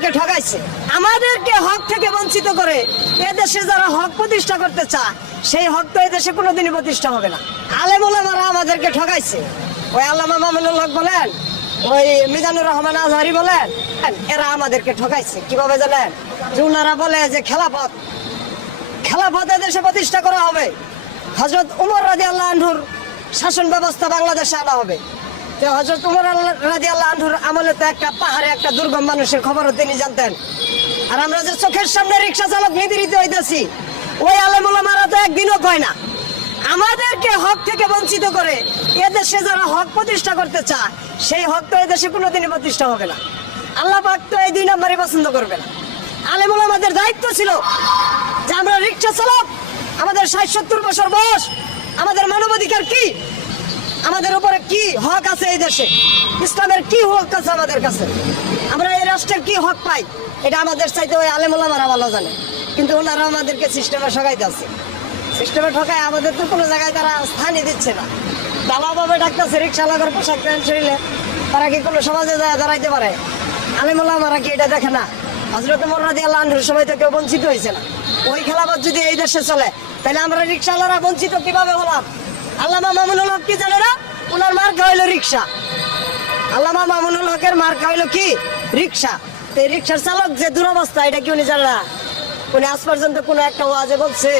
আমাদেরকে ঠকাইছে। আমাদেরকে হক থেকে বঞ্চিত করে এদেশে যারা হক প্রতিষ্ঠা করতে চায়, সেই হক তো এদেশে কোনোদিনই প্রতিষ্ঠা হবে না। আলেমুলামারা আমাদেরকে ঠকাইছে। ওই আল্লামা মামুনুল হক বলেন, ওই মিজানুর রহমান আজহারি বলেন, এরা আমাদেরকে ঠকাইছে। কীভাবে জানেন? যে উনারা বলে যে খেলাফত খেলাফত দেশে প্রতিষ্ঠা করা হবে। হজরত উমর রাজি আল্লাহ আনহুর শাসন ব্যবস্থা বাংলাদেশে আনা হবে। আমলে তো একটা পাহাড়ে একটা দুর্গম মানুষের তিনি জানতেন। আর আমরা যে চোখের সামনে রিক্সা চালক হইতেছি, ওই তো না। আমাদেরকে হক থেকে বঞ্চিত করে এদেশে যারা হক প্রতিষ্ঠা করতে চায়, সেই হক তো এদেশে কোনোদিনই প্রতিষ্ঠা হবে না। আল্লাহ তো এই দুই নম্বরই পছন্দ করবে না। আলেমুল আমাদের দায়িত্ব ছিল যে আমরা রিক্সা চালক, আমাদের ষাট সত্তর বছর বয়স, আমাদের মানবাধিকার কি? আমাদের উপরে কি হক আছে এই দেশে? ইসলামের কি হক আছে আমাদের কাছে? আমরা এই রাষ্ট্রের কি হক পাই? এটা আমাদের চাইতে ওই আলেমুলামারা ভালো জানে। কিন্তু ওনারা আমাদেরকে সিস্টেমে সগাইতে আছে। সিস্টেমে ঠকায় আমাদের তো কোনো জায়গায় তারা স্থানই দিচ্ছে না। দালাভাবে ডাকতেছে রিক্সা লাগার পোশাক প্যান্ট শরীরে তারা কি কোনো সমাজে দাঁড়াইতে পারে? আলেমুল্লামারা কি এটা দেখে না? হজরত মোর্রাদি আল্লাহ সময় তো কেউ বঞ্চিত হয়েছে না। ওই খেলাফত যদি এই দেশে চলে, তাহলে আমরা রিক্সাওয়ালারা বঞ্চিত কীভাবে হলাম? আল্লামা মামুনুল হক কি জানে না? ওনার মার্কা হইল রিক্সা আল্লামা মামুনুল হকের মার্কা হইল কি? রিক্সা তো রিক্সার চালক যে দুরবস্থা, এটা কি উনি জানে না? উনি আজ পর্যন্ত কোনো একটা ওয়াজে বলছে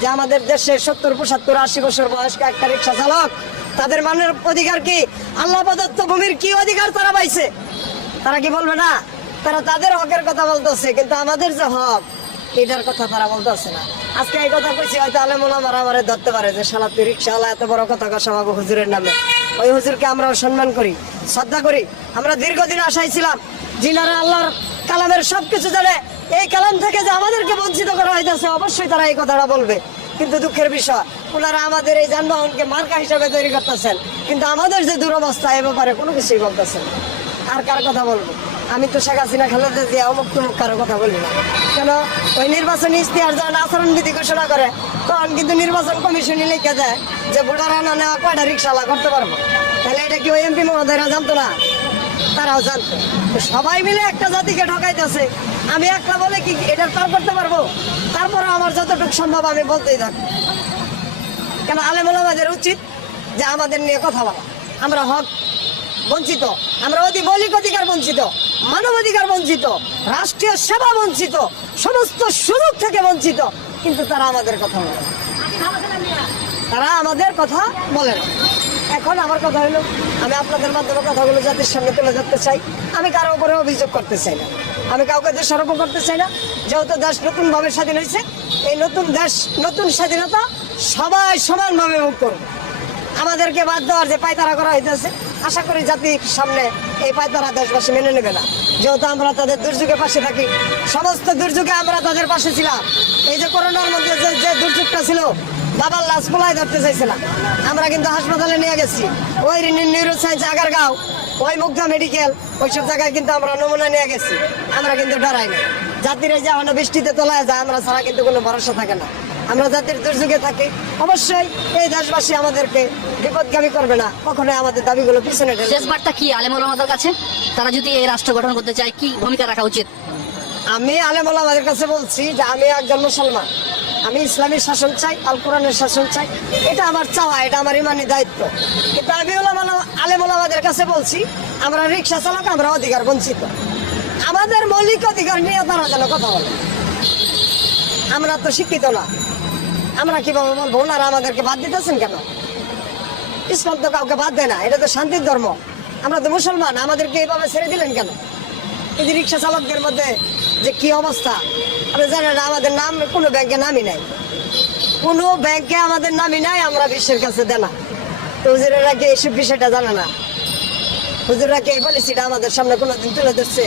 যে আমাদের দেশে সত্তর, পঁচাত্তর, আশি বছর বয়স্ক একটা রিক্সা চালক, তাদের মানের অধিকার কি? আল্লাহ প্রদত্ত ভূমির কি অধিকার তারা পাইছে? তারা কি বলবে না? তারা তাদের হকের কথা বলতেছে, কিন্তু আমাদের যে হক এটার কথা তারা বলতেছে না। আজকে এই কথা কইছি, হয়তো আলেমুলা মারা মারে ধরতে পারে যে, শালা, তুই রিক্সাওয়ালা এত বড় কথা কসা হুজুরের নামে। ওই হুজুরকে আমরাও সম্মান করি, শ্রদ্ধা করি। আমরা দীর্ঘদিন আশায় ছিলাম যিনারা আল্লাহর কালামের সবকিছু জানে। এই কালাম থেকে যে আমাদেরকে বঞ্চিত করা হইতেছে, অবশ্যই তারা এই কথাটা বলবে। কিন্তু দুঃখের বিষয়, ওনারা আমাদের এই যানবাহনকে মার্কা হিসাবে তৈরি করতেছেন। কিন্তু আমাদের যে দুরবস্থা এ ব্যাপারে কোনো কিছুই বলতেছেন। আর কার কথা বলব? আমি তো শেখ হাসিনা খালেদা জিয়া অমুক তুমুক কারও কথা বলি না। কেন? ওই নির্বাচনী ইস্তিহার যখন আচরণ বিধি ঘোষণা করে, তখন কিন্তু নির্বাচন কমিশনে লিখে দেয় যে ভোটার না নেওয়া কয়টা রিক্সাওয়ালা করতে পারব? তাহলে এটা কি ওই এমপি মহোদয়রা জানতো না? তারাও জানতো। সবাই মিলে একটা জাতিকে ঠকাইতেছে। আমি একটা বলে কি এটা পার করতে পারব? তারপরে আমার যতটুকু সম্ভব আমি বলতেই থাকব। কেন? আলেমুল আমাদের উচিত যে আমাদের নিয়ে কথা বলা। আমরা হক বঞ্চিত। আমরা অতি মৌলিক অধিকার বঞ্চিত, মানব অধিকার বঞ্চিত, রাষ্ট্রীয় সেবা বঞ্চিত, সমস্ত সুযোগ থেকে বঞ্চিত। কিন্তু তারা আমাদের কথা বলে। তারা আমাদের কথা বলে না। এখন আমার কথা হলো, আমি আপনাদের মাধ্যমে কথাগুলো জাতির সামনে তুলে ধরতে চাই। আমি কারও উপরে অভিযোগ করতে চাই না। আমি কাউকে দোষারোপ করতে চাই না। যেহেতু দেশ নতুনভাবে স্বাধীন হয়েছে, এই নতুন দেশ, নতুন স্বাধীনতা সবাই সমানভাবে ভোগ করবে। আমাদেরকে বাদ দেওয়ার যে পায়তারা করা হইতেছে আশা করি জাতির সামনে এই পায়তারা দেশবাসী মেনে নেবে না। যেহেতু আমরা তাদের দুর্যোগে পাশে থাকি, সমস্ত দুর্যোগে আমরা তাদের পাশে ছিলাম। এই যে করোনার মধ্যে যে যে দুর্যোগটা ছিল, বাবার লাশ পোলায় ধরতে চাইছিলাম আমরা কিন্তু হাসপাতালে নিয়ে গেছি। ওই নিউরো সায়েন্স আগারগাঁও, ওই মুগ্ধা মেডিকেল ওইসব জায়গায় কিন্তু আমরা নমুনা নিয়ে গেছি। আমরা কিন্তু ডরাই না জাতির এই যে এখন বৃষ্টিতে তোলায় যায়, আমরা ছাড়া কিন্তু কোনো ভরসা থাকে না। আমরা জাতির দুর্যোগে থাকি অবশ্যই এই দেশবাসী আমাদেরকে বিপদগামী করবে না। কখনোই আমাদের দাবিগুলো পিছনে শেষ বার্তা কি আলেমুল আমাদের কাছে? তারা যদি এই রাষ্ট্র গঠন করতে চায় কি ভূমিকা রাখা উচিত? আমি আলেমুল আমাদের কাছে বলছি যে আমি একজন মুসলমান। আমি ইসলামী শাসন চাই আল কোরআনের শাসন চাই। এটা আমার চাওয়া এটা আমার ইমানি দায়িত্ব। কিন্তু আমি আলেমুল আমাদের কাছে বলছি আমরা রিক্সা চালক আমরা অধিকার বঞ্চিত। আমাদের মৌলিক অধিকার নিয়ে তারা যেন কথা বলে। আমরা তো শিক্ষিত না। আমরা কীভাবে বলব ওনারা আমাদেরকে বাদ দিতেছেন কেন? ইসলাম তো কাউকে বাদ দেয় না এটা তো শান্তির ধর্ম। আমরা তো মুসলমান আমাদেরকে এইভাবে ছেড়ে দিলেন কেন? এই যে রিক্সা চালকদের মধ্যে যে কি অবস্থা? আপনি জানেন না, আমাদের নাম কোনো ব্যাংকে নামই নাই। কোনো ব্যাংকে আমাদের নামই নাই আমরা বিশ্বের কাছে দেনা। তো হুজুরেরা কি এইসব বিষয়টা জানে না? হুজুররা কি এই পলিসিটা আমাদের সামনে কোনোদিন তুলে ধরছে?